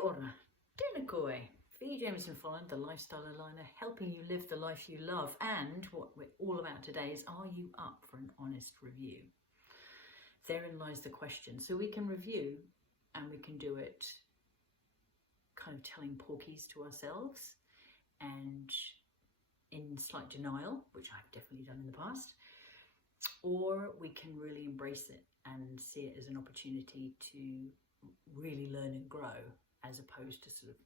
Kia ora, tēnā koe. Fee Jamieson-Folland, the lifestyle aligner, helping you live the life you love. And what we're all about today is, are you up for an honest review? Therein lies the question. So we can review and we can do it kind of telling porkies to ourselves and in slight denial, which I've definitely done in the past, or we can really embrace it and see it as an opportunity to really learn and grow, as opposed to sort of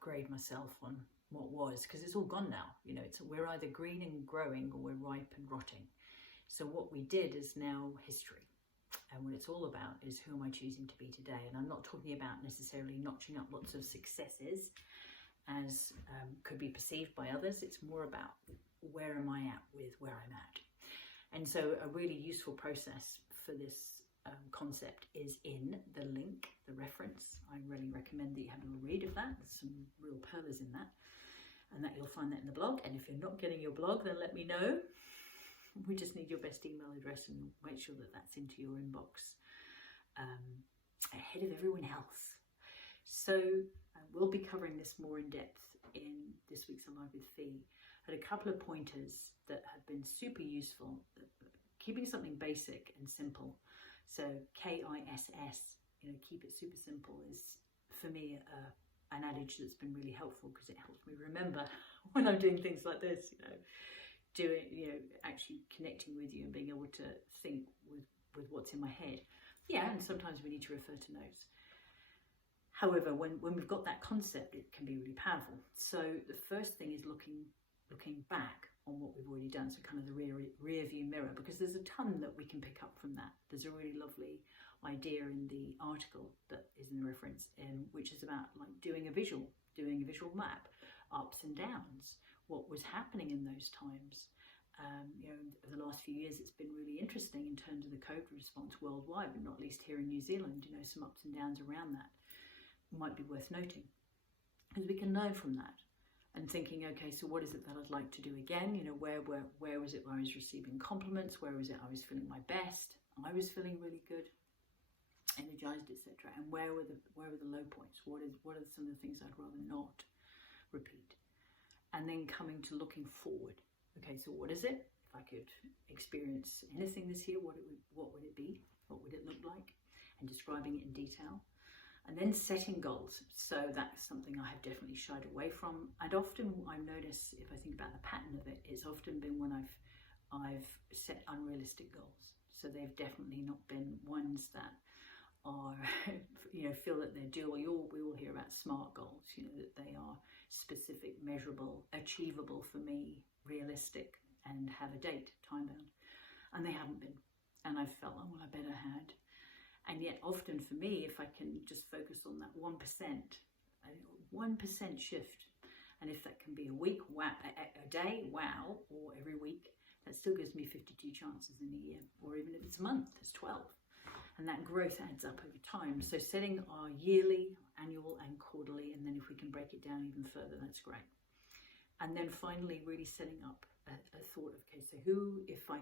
grade myself on what was, because it's all gone now. You know, we're either green and growing or we're ripe and rotting. So what we did is now history, and what it's all about is, who am I choosing to be today? And I'm not talking about necessarily notching up lots of successes as could be perceived by others. It's more about, where am I at with where I'm at? And so a really useful process for this concept is in the link, the reference. I really recommend that you have a little read of that. There's some real pearls in that, and that you'll find that in the blog. And if you're not getting your blog, then let me know. We just need your best email address and make sure that that's into your inbox ahead of everyone else. So we'll be covering this more in depth in this week's Alive with Fee. I had a couple of pointers that have been super useful. Keeping something basic and simple. So KISS, you know, keep it super simple, is for me an adage that's been really helpful, because it helps me remember when I'm doing things like this, actually connecting with you and being able to think with what's in my head. Yeah, and sometimes we need to refer to notes. However, when we've got that concept, it can be really powerful. So the first thing is looking back on what we've already done, so kind of the rear view mirror, because there's a ton that we can pick up from that. There's a really lovely idea in the article that is in the reference, which is about like doing a visual map, ups and downs, what was happening in those times. Over the last few years, it's been really interesting in terms of the COVID response worldwide, but not least here in New Zealand. some ups and downs around that might be worth noting, because we can learn from that. And thinking, okay, so what is it that I'd like to do again? Where was it where I was receiving compliments? Where was it I was feeling my best? I was feeling really good, energized, etc. And where were the low points? What are some of the things I'd rather not repeat? And then coming to looking forward. Okay, so what is it? If I could experience anything this year, what would it be? What would it look like? And describing it in detail. And then setting goals. So that's something I have definitely shied away from. And often I notice, if I think about the pattern of it, it's often been when I've set unrealistic goals. So they've definitely not been ones that are, feel that they're doable. We all hear about SMART goals, that they are specific, measurable, achievable for me, realistic, and have a date, time bound. And they haven't been. And I've felt, I better had. And yet often for me, if I can just focus on that 1%, 1% shift, and if that can be a week, wow, a day, wow, or every week, that still gives me 52 chances in a year. Or even if it's a month, it's 12. And that growth adds up over time. So setting our yearly, annual and quarterly, and then if we can break it down even further, that's great. And then finally, really setting up a thought of, okay, so who, if I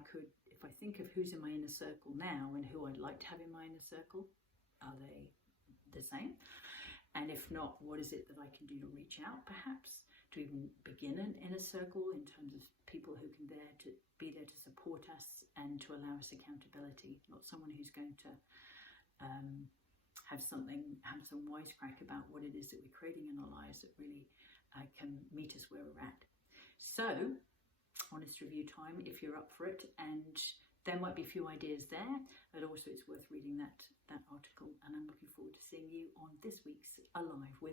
think of who's in my inner circle now and who I'd like to have in my inner circle, are they the same? And if not, what is it that I can do to reach out, perhaps, to even begin an inner circle in terms of people who can be there to support us and to allow us accountability, not someone who's going to have some wisecrack about what it is that we're creating in our lives that really can meet us where we're at. So, honest review time if you're up for it, and there might be a few ideas there, but also it's worth reading that article, and I'm looking forward to seeing you on this week's Alive with